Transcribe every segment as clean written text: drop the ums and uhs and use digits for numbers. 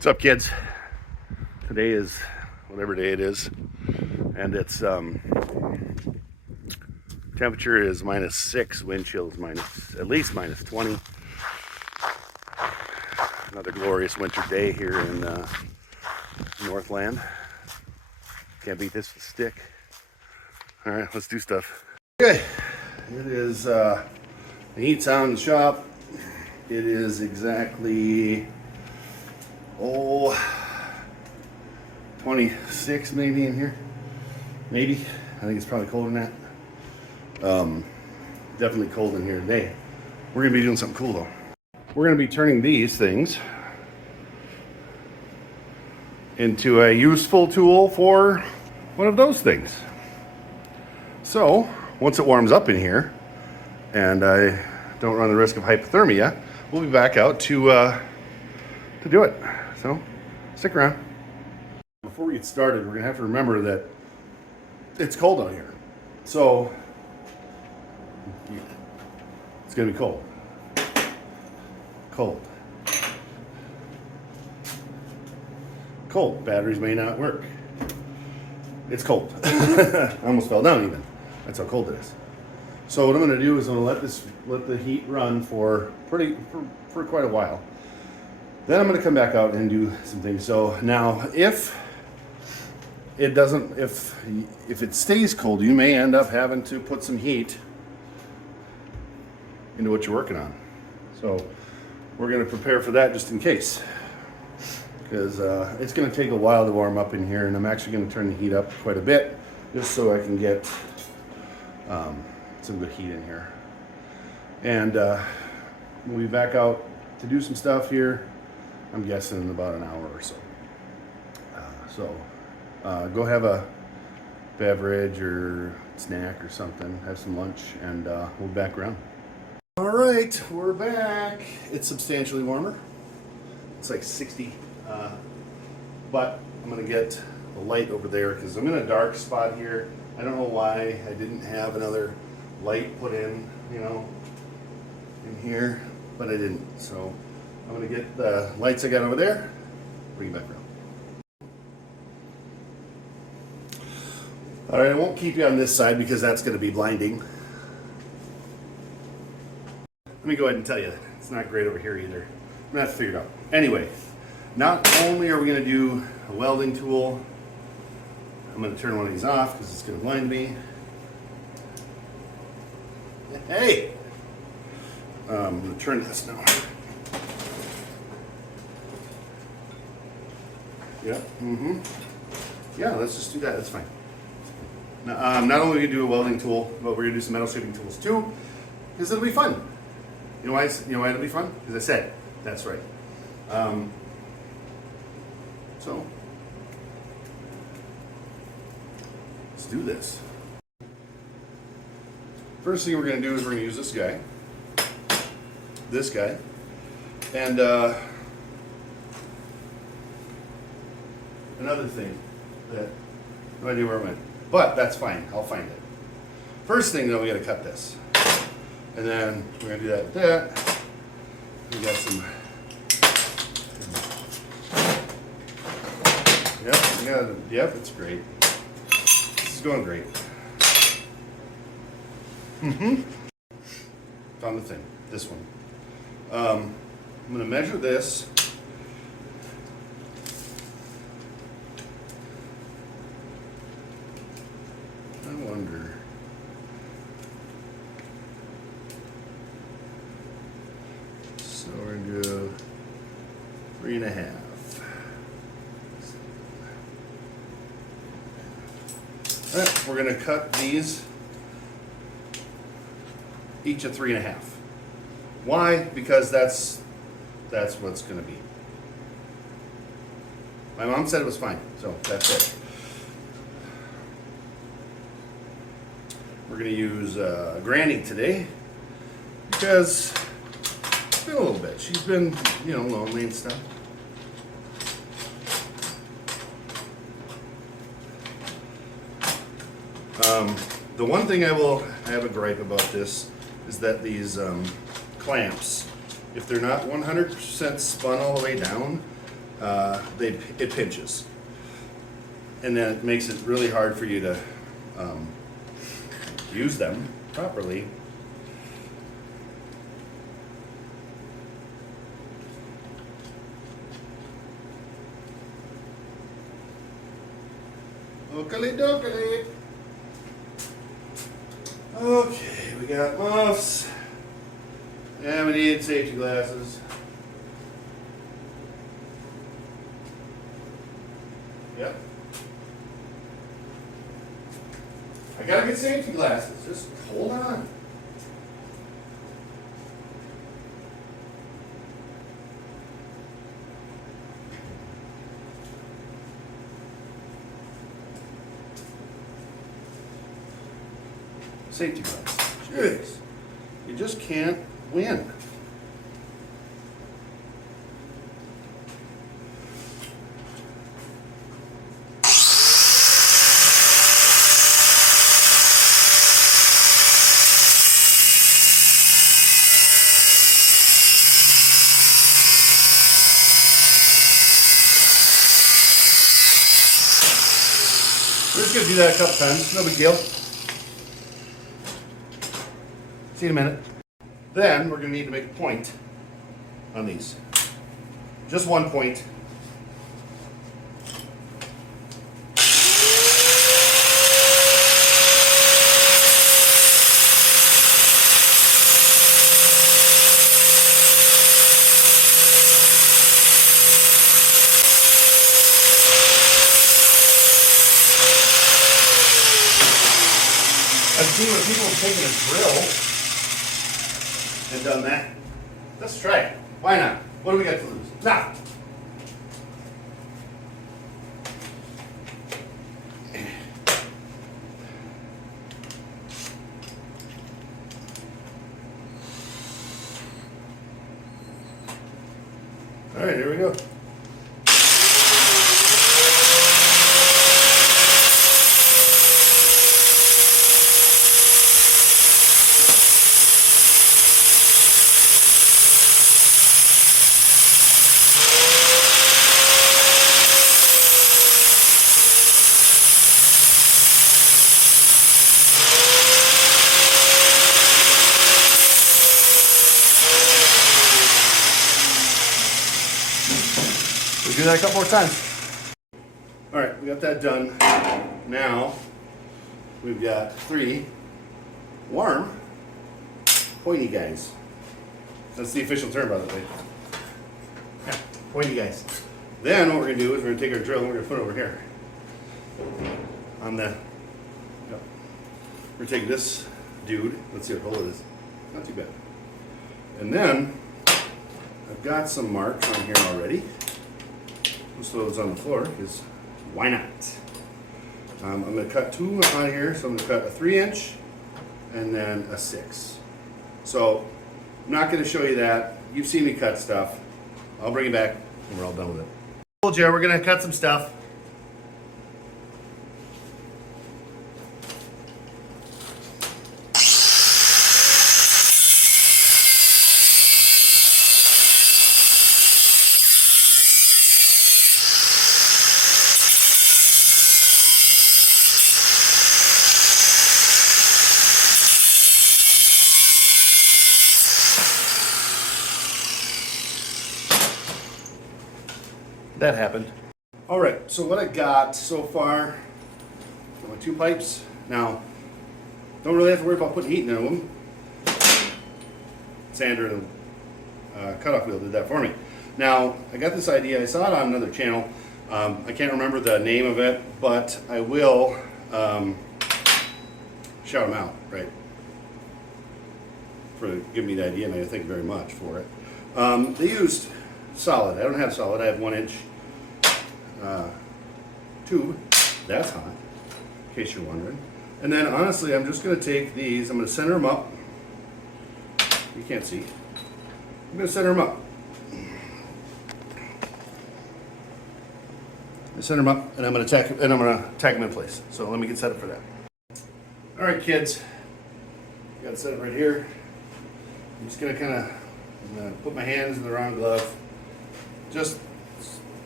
What's up, kids? Today is whatever day it is, and it's temperature is -6, wind chill is at least -20. Another glorious winter day here in Northland. Can't beat this with a stick. All right, let's do stuff. Okay, it is the heat's on in the shop. It is exactly 26 maybe in here. Maybe. I think it's probably colder than that. Definitely cold in here today. We're gonna be doing something cool though. We're gonna be turning these things into a useful tool for one of those things. So once it warms up in here and I don't run the risk of hypothermia, we'll be back out to do it. So stick around. Before we get started, we're gonna have to remember that it's cold out here. So it's gonna be cold. Cold. Cold. Batteries may not work. It's cold. I almost fell down even. That's how cold it is. So what I'm gonna do is I'm gonna let the heat run for quite a while. Then I'm gonna come back out and do some things. So now if it stays cold, you may end up having to put some heat into what you're working on. So we're gonna prepare for that just in case, because it's gonna take a while to warm up in here, and I'm actually gonna turn the heat up quite a bit just so I can get some good heat in here. And we'll be back out to do some stuff here. I'm guessing in about an hour or so. Go have a beverage or snack or something, have some lunch, and we'll be back around. All right, we're back. It's substantially warmer. It's like 60, but I'm gonna get the light over there because I'm in a dark spot here. I don't know why I didn't have another light put in, in here, but I didn't. So I'm gonna get the lights I got over there, bring it back around. All right, I won't keep you on this side because that's gonna be blinding. Let me go ahead and tell you, it's not great over here either. I'm gonna have to figure it out. Anyway, not only are we gonna do a welding tool, I'm gonna turn one of these off because it's gonna blind me. Hey! I'm gonna turn this now. Yeah, yeah, let's just do that, that's fine. Now, not only are we gonna do a welding tool, but we're gonna do some metal shaping tools too, because it'll be fun. You know why it'll be fun? Because I said, that's right. So, let's do this. First thing we're gonna do is we're gonna use this guy, and another thing that no idea where it went, but that's fine. I'll find it. First thing though, we got to cut this, and then we're gonna do that with that. We got some. Yep, it's great. This is going great. Found the thing. This one. I'm gonna measure this. I wonder. So we're gonna do 3.5. All right, we're gonna cut these each at 3.5. Why? Because that's what it's gonna be. My mom said it was fine, so that's it. We're gonna use Granny today because it's been a little bit. She's been, lonely and stuff. The one thing I have a gripe about this is that these clamps, if they're not 100% spun all the way down, it pinches. And then it makes it really hard for you to use them properly. Oakley dokley. Okay, we got muffs. And we need safety glasses. Yep. I gotta get safety glasses. Just hold on. Safety glasses. Jeez. You just can't win. We're just going to do that a couple times, no big deal. See you in a minute. Then we're going to need to make a point on these. Just one point. I've seen where people have taken a drill and done that. Let's try it. Why not? What do we got to lose? Nah. All right, here we go. We'll do that a couple more times. All right, we got that done. Now, we've got 3 warm, pointy guys. That's the official term, by the way. Yeah, pointy guys. Then what we're gonna do is we're gonna take our drill and we're gonna put it over here. On the, yep. We're gonna take this dude, let's see what hole it is. Not too bad. And then, I've got some marks on here already. Most of those on the floor, because why not? I'm going to cut 2 on here, so I'm going to cut a 3-inch and then a 6. So I'm not going to show you that. You've seen me cut stuff. I'll bring it back when we're all done with it. Told you we're going to cut some stuff. That happened. All right, so what I got so far, my 2 pipes. Now, don't really have to worry about putting heat into them. Sander and cutoff wheel did that for me. Now, I got this idea, I saw it on another channel. I can't remember the name of it, but I will shout them out, right? For giving me the idea, and I thank you very much for it. They used solid. I don't have solid, I have 1-inch tube. That's hot, in case you're wondering. And then honestly, I'm just going to take these, I'm going to center them up. You can't see. I'm going to center them up. I center them up, and I'm going to tack them in place. So let me get set up for that. All right, kids. Got it set up right here. I'm just going to kind of put my hands in the wrong glove. Just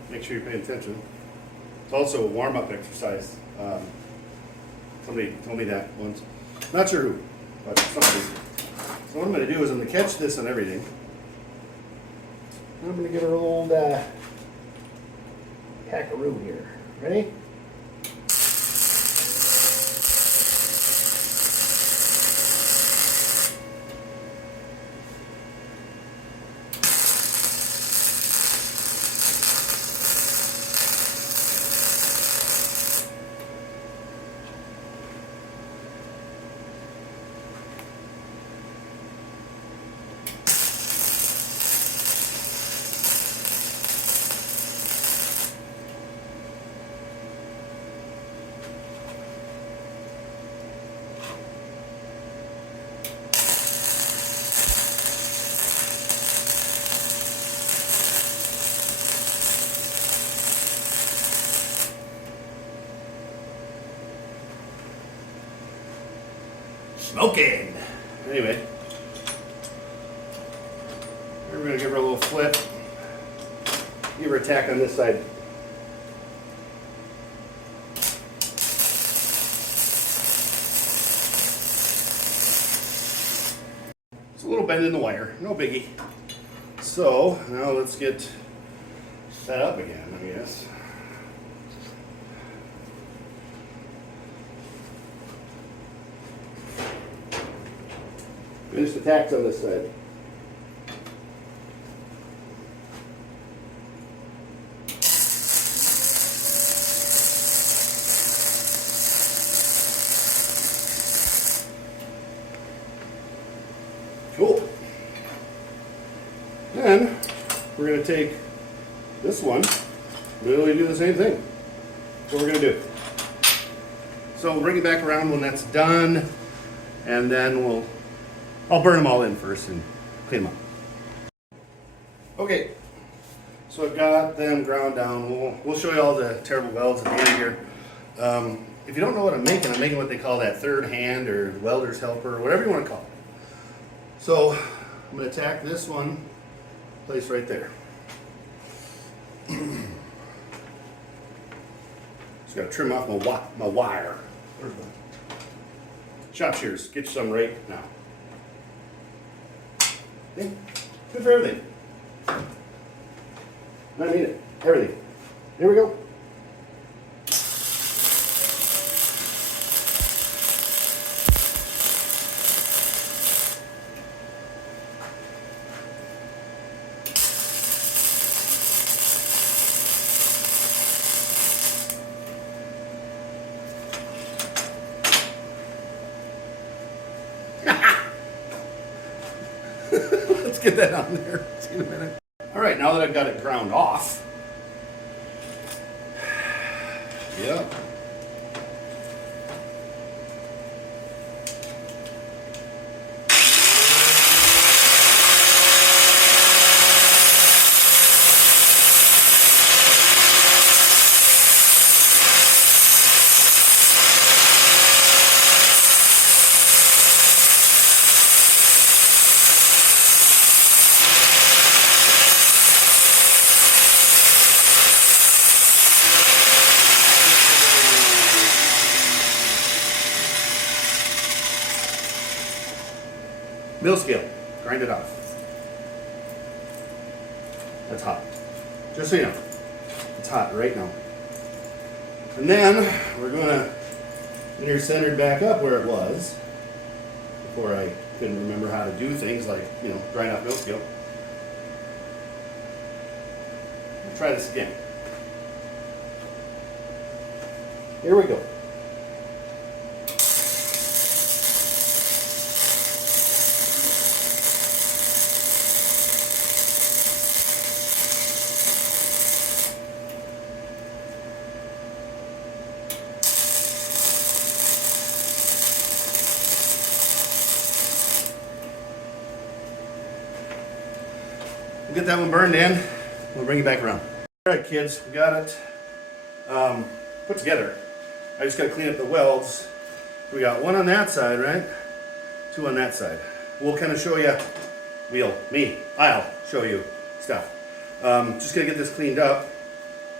make sure you're paying attention. It's also a warm-up exercise. Somebody told me that once. Not sure who, but somebody. So what I'm going to do is I'm going to catch this on everything. I'm going to give her a old packaroo here. Ready? Smoking! Anyway, we're going to give her a little flip. Give her a tack on this side. It's a little bend in the wire, no biggie. So now let's get set up again, I guess. Finish the tacks on this side. Cool. Then we're going to take this one, literally do the same thing. That's what we're going to do. So we'll bring it back around when that's done, and then I'll burn them all in first and clean them up. Okay, so I've got them ground down. We'll show you all the terrible welds at the end here. If you don't know what I'm making what they call that third hand or welder's helper, or whatever you want to call it. So I'm going to tack this one, place right there. Just got to trim off my wire. Where's my shop shears? Get you some right now. Okay. Good for everything. I mean it. Everything. Here we go. Let's get that on there. See you in a minute. All right, now that I've got it ground off. Yeah. Mill scale, grind it off. That's hot. Just so you know, it's hot right now. And then we're going to get her centered back up where it was before I couldn't remember how to do things like, grind off mill scale. We'll try this again. Here we go. We'll get that one burned in. We'll bring it back around. All right, kids, we got it put together. I just got to clean up the welds. We got one on that side, right? Two on that side. We'll kind of show you. I'll show you stuff. Just gonna get this cleaned up.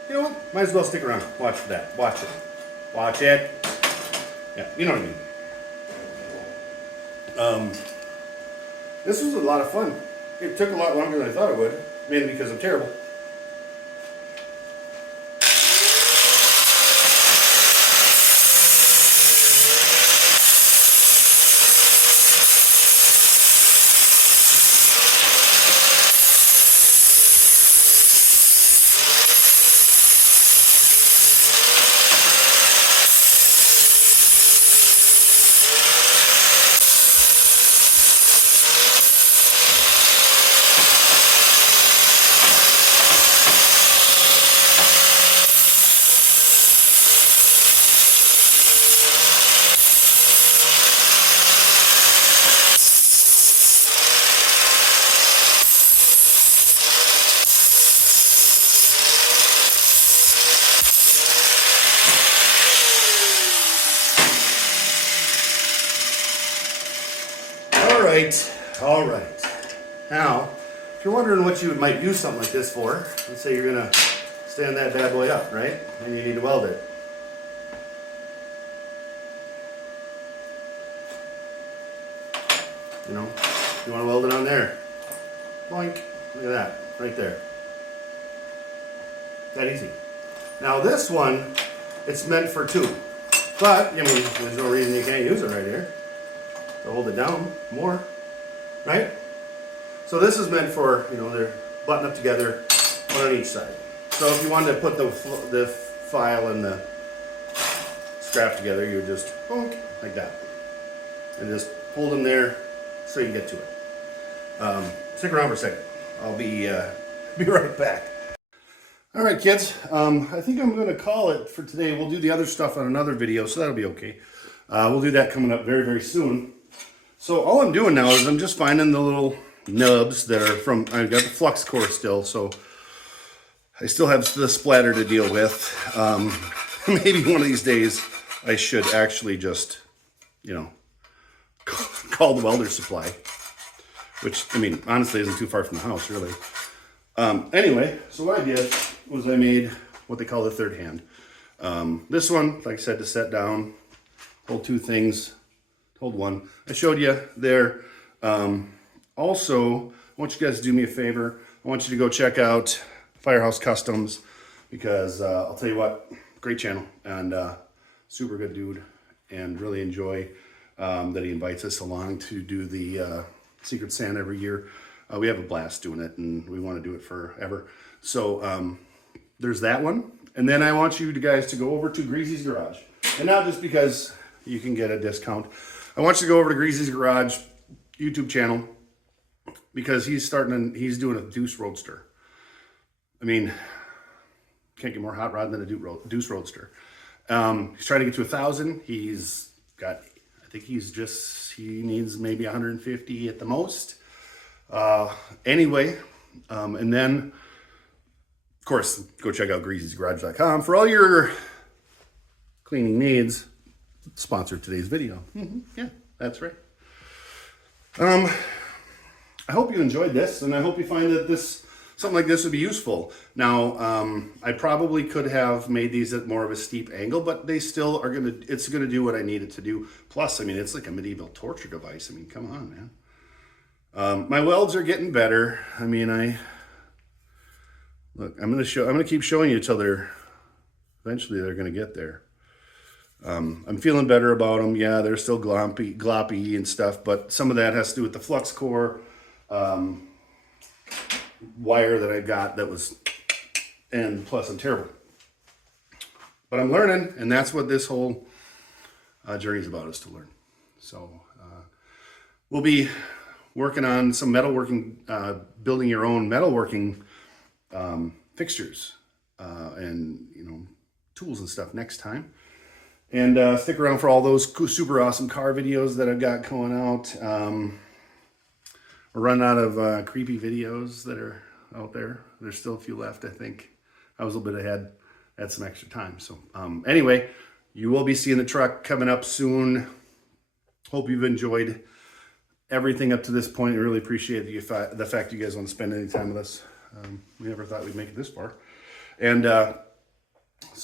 you know what? Might as well stick around. Watch that. Watch it. Watch it. Yeah, you know what I mean. This was a lot of fun. It took a lot longer than I thought it would, mainly because I'm terrible. All right. Now, if you're wondering what you might use something like this for, let's say you're gonna stand that bad boy up, right? And you need to weld it. You know, you want to weld it on there. Boink. Look at that, right there. That easy. Now this one, it's meant for two. But, I mean, there's no reason you can't use it right here. To hold it down more, right? So this is meant for, you know, they're buttoned up together, one on each side. So if you wanted to put the file and the scrap together, you would just bonk, like that. And just hold them there so you can get to it. Stick around for a second. I'll be right back. All right, kids. I think I'm going to call it for today. We'll do the other stuff on another video, so that'll be okay. We'll do that coming up very, very soon. So all I'm doing now is I'm just finding the little nubs that are from, I've got the flux core still, so I still have the splatter to deal with. Maybe one of these days I should actually just, you know, call the welder supply, which, I mean, honestly isn't too far from the house, really. Anyway, so what I did was I made what they call the third hand. This one, like I said, to set down, hold two things, hold one. I showed you there. Also, I want you guys to do me a favor. I want you to go check out Firehouse Customs because I'll tell you what, great channel and super good dude, and really enjoy that he invites us along to do the Secret Santa every year. We have a blast doing it, and we want to do it forever. So there's that one. And then I want you guys to go over to Greasy's Garage. And not just because you can get a discount. I want you to go over to Greasy's Garage YouTube channel because he's doing a Deuce Roadster. I mean, can't get more hot rod than a Deuce Roadster. He's trying to get to 1,000. He's got, I think he needs maybe 150 at the most. Anyway, and then, of course, go check out greasysgarage.com for all your cleaning needs. Sponsored today's video. Yeah, that's right. I hope you enjoyed this, and I hope you find that something like this would be useful. Now, I probably could have made these at more of a steep angle, but they still are it's gonna do what I need it to do. Plus, I mean, it's like a medieval torture device. I mean, come on, man. My welds are getting better. I mean, I'm gonna keep showing you till eventually they're gonna get there. I'm feeling better about them. Yeah, they're still gloppy and stuff, but some of that has to do with the flux core wire that I got and plus I'm terrible. But I'm learning, and that's what this whole journey is about, is to learn. So we'll be working on some metalworking, building your own metalworking fixtures and, you know, tools and stuff next time. And stick around for all those super awesome car videos that I've got going out. We're running out of creepy videos that are out there. There's still a few left, I think. I was a little bit ahead. Had some extra time. So anyway, you will be seeing the truck coming up soon. Hope you've enjoyed everything up to this point. I really appreciate the fact you guys want to spend any time with us. We never thought we'd make it this far. And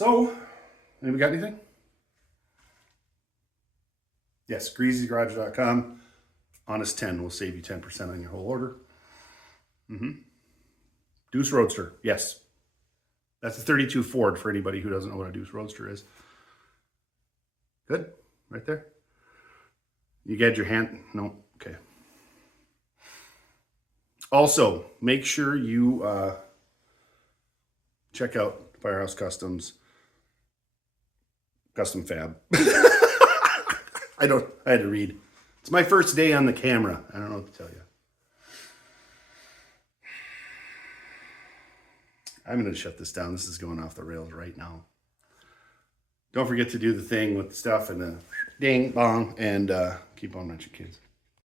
So, we got anything? Yes, greasygarage.com. Honest 10 will save you 10% on your whole order. Deuce Roadster, yes. That's a 32 Ford for anybody who doesn't know what a Deuce Roadster is. Good, right there. You get your hand, no, okay. Also, make sure you check out Firehouse Customs Custom Fab. I had to read. It's my first day on the camera. I don't know what to tell you. I'm going to shut this down. This is going off the rails right now. Don't forget to do the thing with the stuff and the ding, bong, and keep on watching, kids.